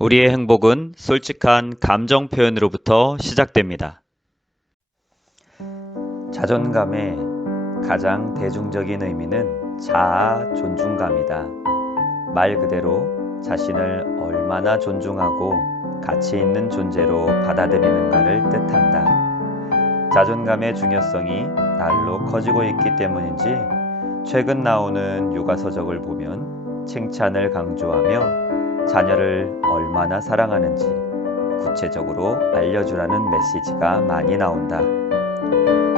우리의 행복은 솔직한 감정 표현으로부터 시작됩니다. 자존감의 가장 대중적인 의미는 자아 존중감이다. 말 그대로 자신을 얼마나 존중하고 가치 있는 존재로 받아들이는가를 뜻한다. 자존감의 중요성이 날로 커지고 있기 때문인지 최근 나오는 육아 서적을 보면 칭찬을 강조하며 자녀를 얼마나 사랑하는지 구체적으로 알려주라는 메시지가 많이 나온다.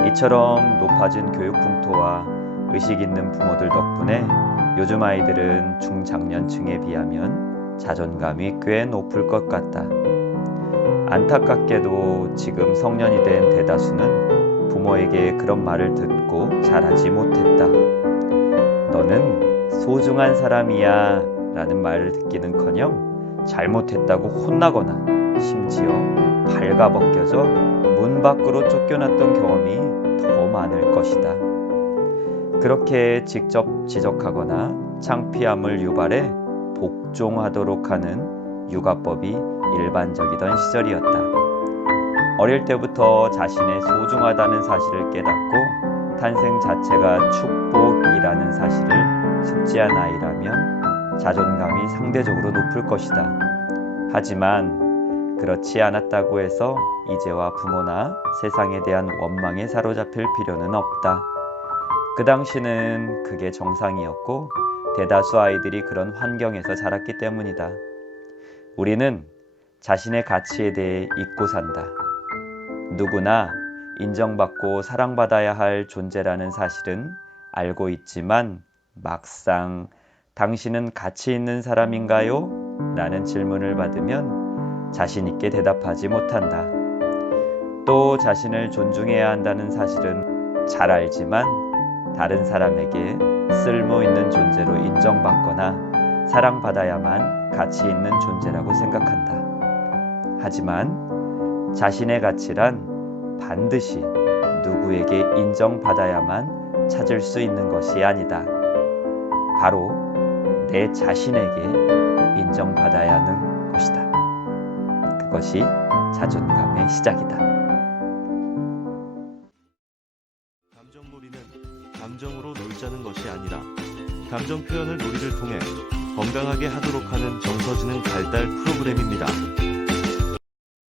이처럼 높아진 교육 풍토와 의식 있는 부모들 덕분에 요즘 아이들은 중장년층에 비하면 자존감이 꽤 높을 것 같다. 안타깝게도 지금 성년이 된 대다수는 부모에게 그런 말을 듣고 자라지 못했다. 너는 소중한 사람이야 라는 말을 듣기는커녕 잘못했다고 혼나거나 심지어 발가벗겨져 문 밖으로 쫓겨났던 경험이 더 많을 것이다. 그렇게 직접 지적하거나 창피함을 유발해 복종하도록 하는 육아법이 일반적이던 시절이었다. 어릴 때부터 자신의 소중하다는 사실을 깨닫고 탄생 자체가 축복이라는 사실을 숙지한 아이라면 자존감이 상대적으로 높을 것이다. 하지만 그렇지 않았다고 해서 이제와 부모나 세상에 대한 원망에 사로잡힐 필요는 없다. 그 당시는 그게 정상이었고 대다수 아이들이 그런 환경에서 자랐기 때문이다. 우리는 자신의 가치에 대해 잊고 산다. 누구나 인정받고 사랑받아야 할 존재라는 사실은 알고 있지만 막상 당신은 가치 있는 사람인가요? 라는 질문을 받으면 자신 있게 대답하지 못한다. 또 자신을 존중해야 한다는 사실은 잘 알지만 다른 사람에게 쓸모 있는 존재로 인정받거나 사랑받아야만 가치 있는 존재라고 생각한다. 하지만 자신의 가치란 반드시 누구에게 인정받아야만 찾을 수 있는 것이 아니다. 바로 내 자신에게 인정받아야 하는 것이다. 그것이 자존감의 시작이다. 감정놀이는 감정으로 놀자는 것이 아니라 감정 표현을 놀이를 통해 건강하게 하도록 하는 정서지능 발달 프로그램입니다.